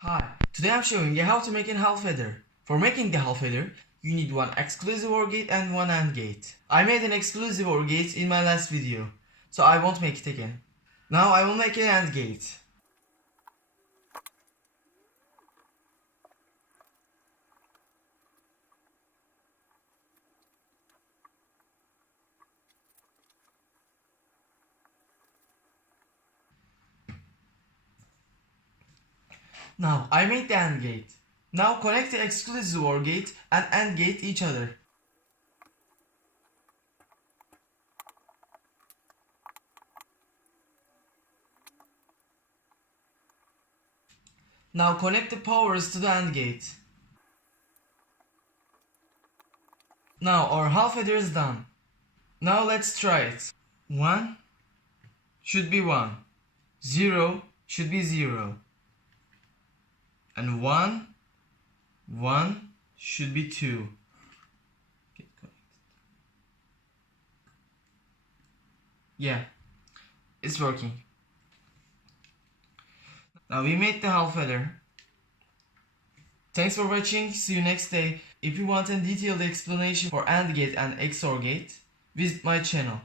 Hi, today I'm showing you how to make a half adder. For making the half adder, you need one exclusive OR gate and one AND gate. I made an exclusive OR gate in my last video, so I won't make it again. Now I will make an AND gate. Now I made the AND gate. Now connect the exclusive OR gate and AND gate each other. Now connect the powers to the AND gate. Now our half adder is done. Now let's try it. 1 should be 1. 0 should be 0. And 1 should be 2. Yeah, it's working. Now we made the half adder. Thanks for watching, see you next day. If you want a detailed explanation for AND gate and XOR gate, visit my channel.